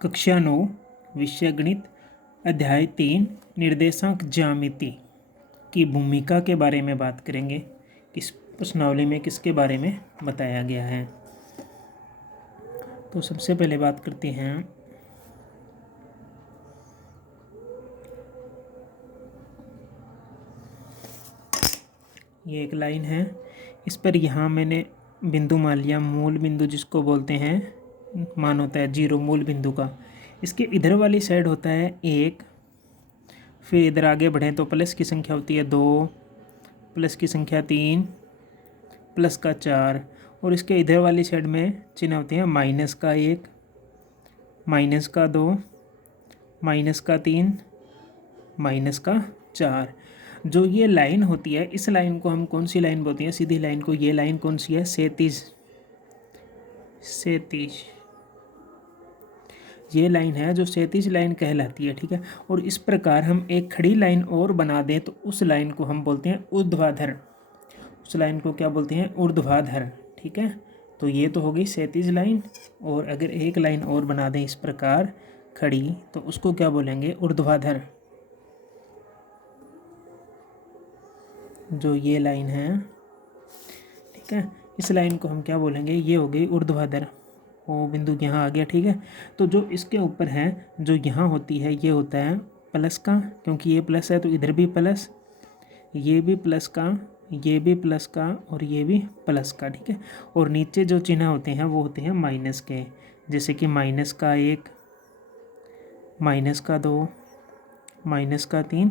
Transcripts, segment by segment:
कक्षा 9 विषय गणित अध्याय 3 निर्देशांक ज्यामिति की भूमिका के बारे में बात करेंगे। किस प्रश्नावली में किसके बारे में बताया गया है। तो सबसे पहले बात करते हैं ये एक लाइन है, इस पर यहाँ मैंने बिंदु मान लिया, मूल बिंदु जिसको बोलते हैं, मान होता है 0 मूल बिंदु का। इसके इधर वाली साइड होता है 1, फिर इधर आगे बढ़ें तो प्लस की संख्या होती है 2, प्लस की संख्या 3, प्लस का 4, और इसके इधर वाली साइड में चिन्ह होते हैं माइनस का 1, माइनस का 2, माइनस का 3, माइनस का 4। जो ये लाइन होती है, इस लाइन को हम कौन सी लाइन बोलते हैं? सीधी लाइन को। ये लाइन कौन सी है? क्षैतिज। ये लाइन है जो क्षैतिज लाइन कहलाती है, ठीक है। और इस प्रकार हम एक खड़ी लाइन और बना दें तो उस लाइन को हम बोलते हैं ऊर्ध्वाधर। उस लाइन को क्या बोलते हैं? ऊर्ध्वाधर, ठीक है। तो ये तो हो गई क्षैतिज लाइन, और अगर एक लाइन और बना दें इस प्रकार खड़ी तो उसको क्या बोलेंगे? ऊर्ध्वाधर। जो ये लाइन है, ठीक है, इस लाइन को हम क्या बोलेंगे? ये हो गई ऊर्ध्वाधर। वो बिंदु यहाँ आ गया, ठीक है। तो जो इसके ऊपर है, जो यहाँ होती है, ये होता है प्लस का, क्योंकि ये प्लस है तो इधर भी प्लस, ये भी प्लस का, ये भी प्लस का, और ये भी प्लस का, ठीक है। और नीचे जो चिन्ह होते हैं वो होते हैं माइनस के, जैसे कि माइनस का 1, माइनस का 2, माइनस का 3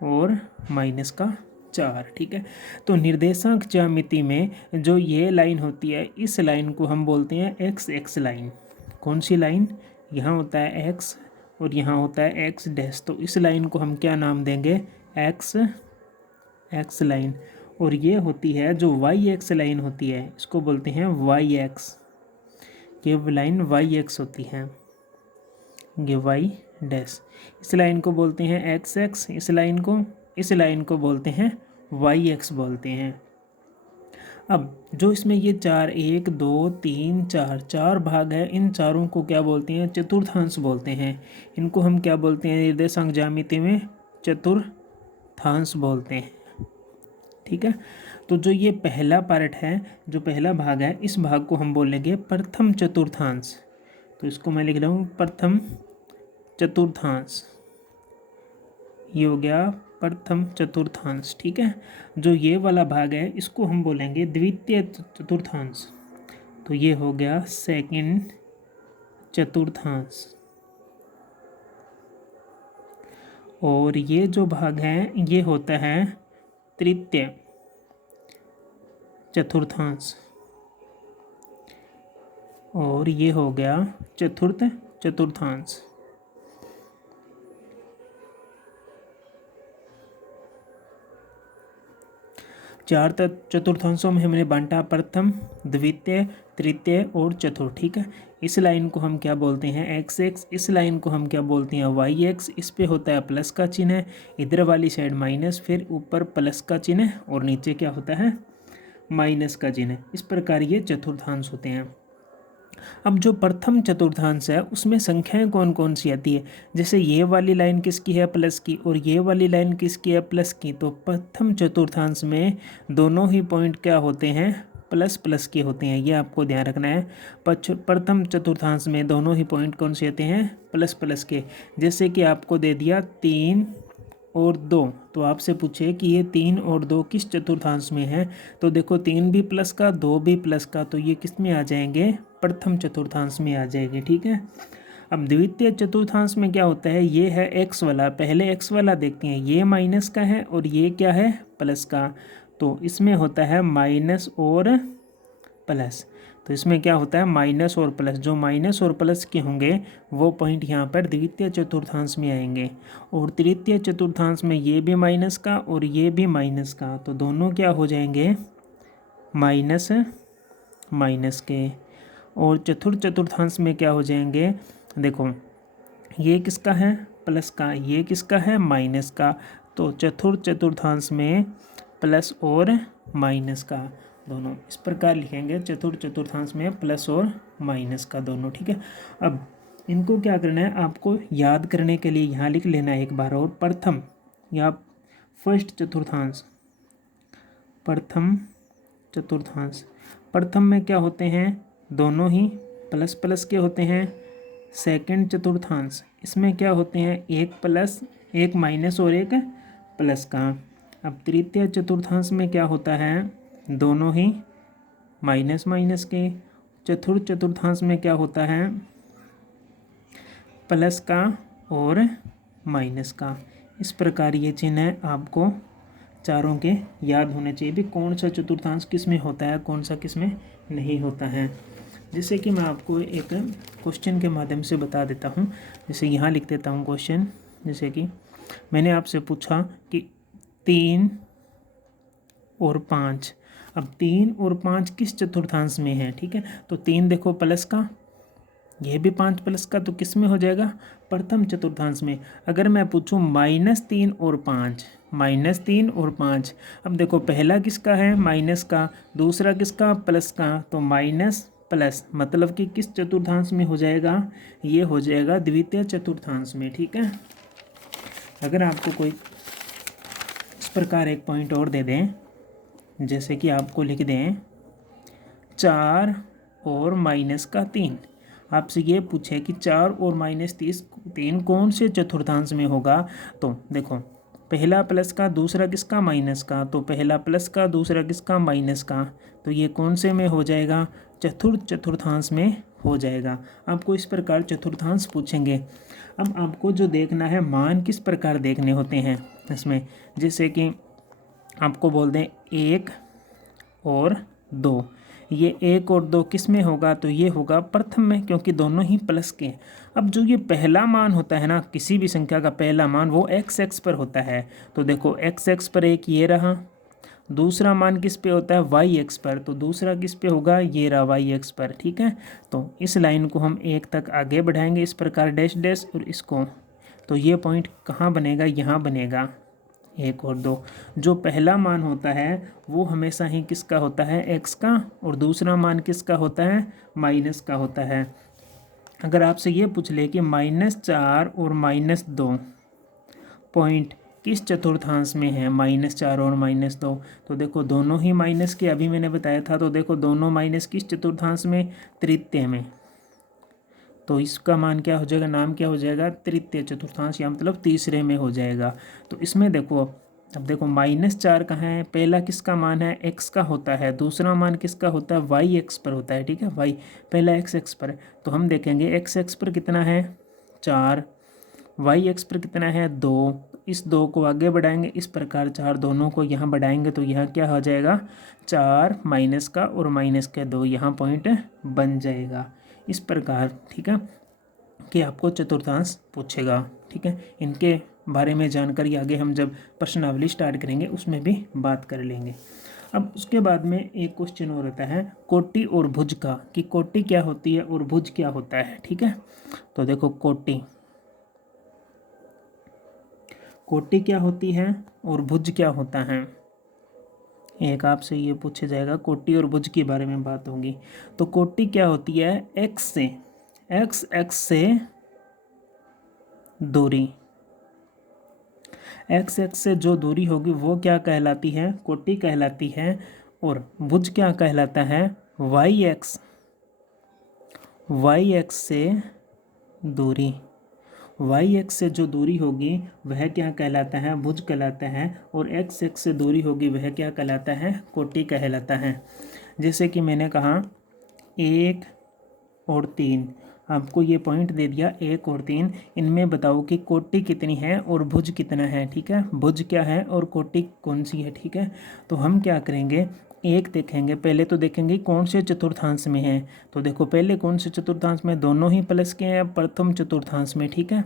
और माइनस का 4, ठीक है। तो निर्देशांक ज्यामिति में जो ये लाइन होती है, इस लाइन को हम बोलते हैं एक्स एक्स लाइन। कौन सी लाइन? यहाँ होता है एक्स और यहाँ होता है एक्स डैश, तो इस लाइन को हम क्या नाम देंगे? X x line. और ये होती है जो वाई एक्स लाइन होती है, इसको बोलते हैं वाई एक्स। ये लाइन वाई एक्स होती है, ये वाई डैश। इस लाइन को बोलते हैं एक्स एक्स, इस लाइन को बोलते हैं वाई एक्स बोलते हैं। अब जो इसमें ये 4 1 2 3 4 भाग है, इन चारों को क्या बोलते हैं? चतुर्थांश बोलते हैं। इनको हम क्या बोलते हैं? निर्देशांक ज्यामिति में चतुर्थांश बोलते हैं, ठीक है। तो जो ये पहला पार्ट है, जो पहला भाग है, इस भाग को हम बोलेंगे प्रथम चतुर्थांश। तो इसको मैं लिख रहा हूँ प्रथम चतुर्थांश। ये हो गया प्रथम चतुर्थांश, ठीक है। जो ये वाला भाग है इसको हम बोलेंगे द्वितीय चतुर्थांश। तो ये हो गया सेकंड चतुर्थांश। और ये जो भाग है ये होता है तृतीय चतुर्थांश। और ये हो गया चतुर्थ चतुर्थांश। चार चतुर्थांशों में हमने बांटा प्रथम, द्वितीय, तृतीय और चतुर्थ, ठीक है। इस लाइन को हम क्या बोलते हैं? X x. इस लाइन को हम क्या बोलते हैं? Y X. इस पे होता है प्लस का चिन्ह, इधर वाली साइड माइनस, फिर ऊपर प्लस का चिन्ह और नीचे क्या होता है? माइनस का चिन्ह। इस प्रकार ये चतुर्थांश होते हैं। अब जो प्रथम चतुर्थांश है उसमें संख्याएं कौन कौन सी आती है? जैसे ये वाली लाइन किसकी है? प्लस की, और ये वाली लाइन किसकी है? प्लस की। तो प्रथम चतुर्थांश में दोनों ही पॉइंट क्या होते हैं? प्लस प्लस के होते हैं, ये आपको ध्यान रखना है। प्रथम चतुर्थांश में दोनों ही पॉइंट कौन से होते हैं? प्लस प्लस के। जैसे कि आपको दे दिया 3 और 2, तो आपसे पूछे कि ये 3 और 2 किस चतुर्थांश में है, तो देखो 3 भी प्लस का, 2 भी प्लस का, तो ये किस में आ जाएंगे? प्रथम चतुर्थांश में आ जाएंगे, ठीक है। अब द्वितीय चतुर्थांश में क्या होता है? ये है एक्स वाला। पहले एक्स वाला देखते हैं, ये माइनस का है और ये क्या है? प्लस का। तो इसमें होता है माइनस और प्लस। तो इसमें क्या होता है? माइनस और प्लस। जो माइनस और प्लस के होंगे वो पॉइंट यहाँ पर द्वितीय चतुर्थांश में आएंगे। और तृतीय चतुर्थांश में ये भी माइनस का और ये भी माइनस का, तो दोनों क्या हो जाएंगे? माइनस माइनस के। और चतुर्थ चतुर्थांश में क्या हो जाएंगे? देखो ये किसका है? प्लस का। ये किसका है? माइनस का। तो चतुर्थ चतुर्थांश में प्लस और माइनस का दोनों, इस प्रकार लिखेंगे। चतुर्थ चतुर्थांश में प्लस और माइनस का दोनों, ठीक है। अब इनको क्या करना है, आपको याद करने के लिए यहाँ लिख लेना है एक बार और। प्रथम या फर्स्ट चतुर्थांश, प्रथम चतुर्थांश, प्रथम में क्या होते हैं, दोनों ही प्लस प्लस के होते हैं। सेकंड चतुर्थांश, इसमें क्या होते हैं, एक प्लस, एक माइनस और एक प्लस का। अब तृतीय चतुर्थांश में क्या होता है, दोनों ही माइनस माइनस के। चतुर्थ चतुर्थांश में क्या होता है, प्लस का और माइनस का। इस प्रकार ये चिन्ह आपको चारों के याद होने चाहिए भी, कौन सा चतुर्थांश किस में होता है, कौन सा किस में नहीं होता है। जिससे कि मैं आपको एक क्वेश्चन के माध्यम से बता देता हूँ। जैसे यहाँ लिख देता हूँ क्वेश्चन। जैसे कि मैंने आपसे पूछा कि 3 और 5, अब 3 और 5 किस चतुर्थांश में है, ठीक है। तो 3 देखो प्लस का, यह भी 5 प्लस का, तो किस में हो जाएगा, प्रथम चतुर्थांश में। अगर मैं पूछूं -3 और 5, -3 और 5, अब देखो पहला किसका है, माइनस का, दूसरा किसका, प्लस का, तो माइनस प्लस मतलब कि किस चतुर्थांश में हो जाएगा, ये हो जाएगा द्वितीय चतुर्थांश में, ठीक है। अगर आपको कोई इस प्रकार एक पॉइंट और दे दें, जैसे कि आपको लिख दें 4 और -3, आपसे ये पूछे कि 4 और -3 कौन से चतुर्थांश में होगा, तो देखो पहला प्लस का, दूसरा किसका, माइनस का, तो पहला प्लस का, दूसरा किसका, माइनस का, तो ये कौन से में हो जाएगा, चतुर्थ चतुर्थांश में हो जाएगा। आपको इस प्रकार चतुर्थांश पूछेंगे। अब आपको जो देखना है, मान किस प्रकार देखने होते हैं इसमें। जैसे कि आपको बोल दें 1 और 2, ये 1 और 2 किस में होगा, तो ये होगा प्रथम में, क्योंकि दोनों ही प्लस के। अब जो ये पहला मान होता है ना, किसी भी संख्या का पहला मान, वो x x पर होता है। तो देखो x x पर एक ये रहा, दूसरा मान किस पे होता है, y x पर, तो दूसरा किस पे होगा, ये रहा y x पर, ठीक है। तो इस लाइन को हम 1 तक आगे बढ़ाएंगे इस प्रकार, डैश डैश, और इसको, तो ये पॉइंट कहाँ बनेगा, यहाँ बनेगा 1 और 2। जो पहला मान होता है वो हमेशा ही किसका होता है, x का, और दूसरा मान किसका होता है, माइनस का होता है। अगर आपसे ये पूछ ले कि -4 और -2 पॉइंट किस चतुर्थांश में है, -4 और -2, तो देखो दोनों ही माइनस के, अभी मैंने बताया था। तो देखो दोनों माइनस किस चतुर्थांश में, तृतीय में, तो इसका मान क्या हो जाएगा, नाम क्या हो जाएगा, तृतीय चतुर्थांश, या मतलब तीसरे में हो जाएगा। तो इसमें देखो, अब देखो -4 कहाँ है, पहला किसका मान है, x का होता है, दूसरा मान किसका होता है, y x पर होता है, ठीक है। y पहला x x पर, तो हम देखेंगे x x पर कितना है, 4, y x पर कितना है, 2, इस 2 को आगे बढ़ाएंगे इस प्रकार, 4 दोनों को यहाँ बढ़ाएंगे, तो यहाँ क्या हो जाएगा, 4 माइनस का और माइनस का 2, यहाँ पॉइंट बन जाएगा इस प्रकार, ठीक है, कि आपको चतुर्थांश पूछेगा, ठीक है। इनके बारे में जानकारी आगे हम जब प्रश्नावली स्टार्ट करेंगे उसमें भी बात कर लेंगे। अब उसके बाद में एक क्वेश्चन और होता है कोटि और भुज का, कि कोटि क्या होती है और भुज क्या होता है, ठीक है। तो देखो कोटि क्या होती है और भुज क्या होता है, एक आपसे ये पूछा जाएगा, कोटि और भुज के बारे में बात होगी। तो कोटि क्या होती है, x से दूरी, x से जो दूरी होगी वो क्या कहलाती है, कोटि कहलाती है। और भुज क्या कहलाता है, y x से दूरी, y x से जो दूरी होगी वह क्या कहलाता है, भुज कहलाता है। और x से दूरी होगी वह क्या कहलाता है, कोटि कहलाता है। जैसे कि मैंने कहा 1 और 3, आपको ये पॉइंट दे दिया 1 और 3, इनमें बताओ कि कोटि कितनी है और भुज कितना है, ठीक है। भुज क्या है और कोटि कौन सी है, ठीक है। तो हम क्या करेंगे, एक देखेंगे, पहले तो देखेंगे कौन से चतुर्थांश में है। तो देखो पहले कौन से चतुर्थांश में, दोनों ही प्लस के हैं, प्रथम चतुर्थांश में, ठीक है।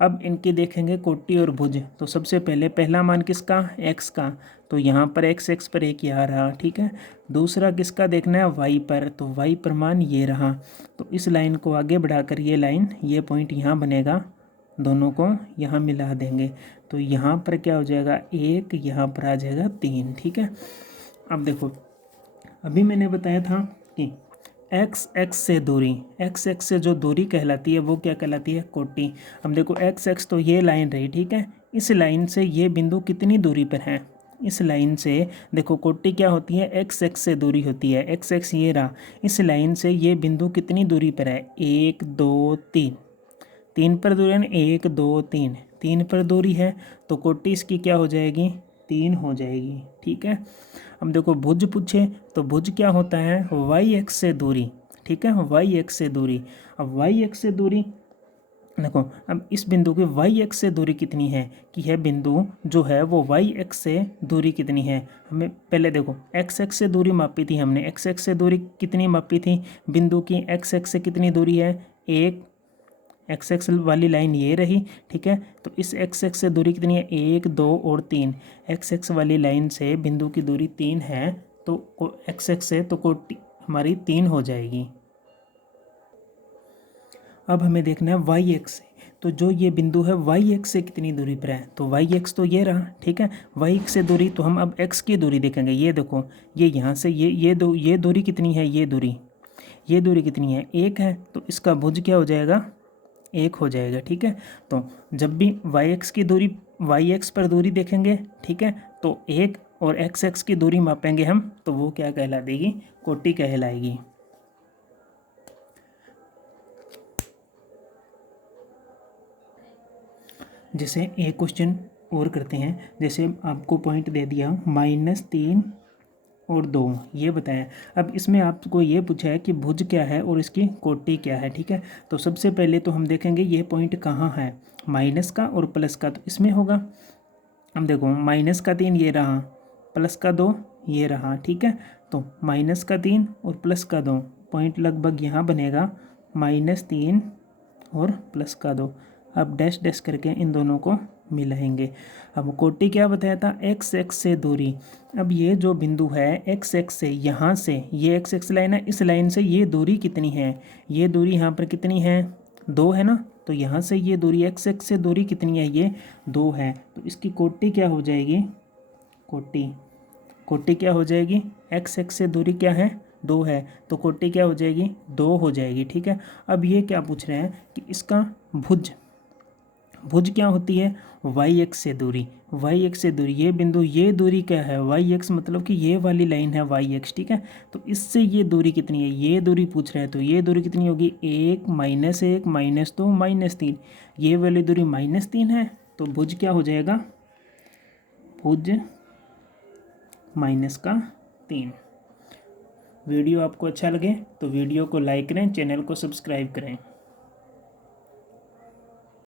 अब इनकी देखेंगे कोटि और भुज। तो सबसे पहले पहला मान किसका, x का, तो यहाँ पर x पर एक यहाँ रहा, ठीक है। दूसरा किसका देखना है, y पर, तो y पर मान ये रहा। तो इस लाइन को आगे बढ़ाकर ये लाइन, ये पॉइंट यहाँ बनेगा, दोनों को यहाँ मिला देंगे, तो यहाँ पर क्या हो जाएगा 1, यहाँ पर आ जाएगा 3, ठीक है। अब देखो अभी मैंने बताया था कि एक्स एक्स से दूरी, एक्स एक्स से जो दूरी कहलाती है वो क्या कहलाती है, कोटि। अब देखो एक्स एक्स तो ये लाइन रही, ठीक है। इस लाइन से ये बिंदु कितनी दूरी पर है, इस लाइन से देखो कोटि क्या होती है, एक्स एक्स से दूरी होती है, एक्स एक्स ये रहा। इस लाइन से ये बिंदु कितनी दूरी पर है, 1 2 3, 3 पर दूरी है ना, 1 2 3, 3 पर दूरी है तो कोटि इसकी क्या हो जाएगी, 3 हो जाएगी, ठीक है। अब देखो भुज पूछे तो भुज क्या होता है, वाई एक्स से दूरी, ठीक है, वाई एक्स से दूरी। अब वाई एक्स से दूरी देखो, अब इस बिंदु की वाई एक्स से दूरी कितनी है, कि यह बिंदु जो है वो वाई एक्स से दूरी कितनी है। हमें पहले देखो एक्स एक्स से दूरी मापी थी हमने, एक्स एक्स से दूरी कितनी मापी थी, बिंदु की एक्स एक्स से कितनी दूरी है, एक, एक्स एक्स वाली लाइन ये रही, ठीक है। तो इस एक्स एक्स से दूरी कितनी है, 1 2 और 3, एक्स एक्स वाली लाइन से बिंदु की दूरी 3 है, तो एक्स एक्स से तो कोटि हमारी 3 हो जाएगी। अब हमें देखना है वाई एक्स से, तो जो ये बिंदु है वाई एक्स से कितनी दूरी पर है, तो वाई एक्स तो ये रहा, ठीक है। वाई एक्स से दूरी, तो हम अब एक्स की दूरी देखेंगे। ये देखो ये यहाँ से ये दूरी कितनी है, ये दूरी कितनी है, 1 है, तो इसका भुज क्या हो जाएगा, 1 हो जाएगा, ठीक है। तो जब भी वाई एक्स की दूरी, वाई एक्स पर दूरी देखेंगे, ठीक है, तो 1 और एक्स एक्स की दूरी मापेंगे हम, तो वो क्या कहला देगी, कोटि कहलाएगी। जैसे एक क्वेश्चन और करते हैं, जैसे आपको पॉइंट दे दिया -3 और 2, ये बताया। अब इसमें आपको ये पूछा है कि भुज क्या है और इसकी कोटि क्या है, ठीक है। तो सबसे पहले तो हम देखेंगे ये पॉइंट कहाँ है, माइनस का और प्लस का, तो इसमें होगा। अब देखो -3 ये रहा, +2 ये रहा, ठीक है। तो -3 और +2 पॉइंट लगभग यहाँ बनेगा, -3 और +2। अब डैश डैश करके इन दोनों को मिलाएंगे। अब कोटि क्या बताया था, एक्स एक्स से दूरी। अब ये जो बिंदु है एक्स एक्स से, यहाँ से ये एक्स एक्स लाइन है, इस लाइन से ये दूरी कितनी है, ये दूरी यहाँ पर कितनी है, 2 है ना। तो यहाँ से ये दूरी एक्स एक्स से दूरी कितनी है, ये 2 है। तो इसकी कोटि क्या हो जाएगी, कोटि क्या हो जाएगी, एक्स एक्स से दूरी क्या है, 2 है, तो कोटि क्या हो जाएगी, 2 हो जाएगी, ठीक है। अब ये क्या पूछ रहे हैं कि इसका भुज, भुज क्या होती है, वाई एक्स से दूरी, वाई एक्स से दूरी, ये बिंदु ये दूरी क्या है, वाई एक्स, मतलब कि ये वाली लाइन है वाई एक्स, ठीक है। तो इससे ये दूरी कितनी है, ये दूरी पूछ रहे हैं, तो ये दूरी कितनी होगी, 1 -1 -2 -3, ये वाली दूरी -3 है, तो भुज क्या हो जाएगा, भुज -3। वीडियो आपको अच्छा लगे तो वीडियो को लाइक करें, चैनल को सब्सक्राइब करें।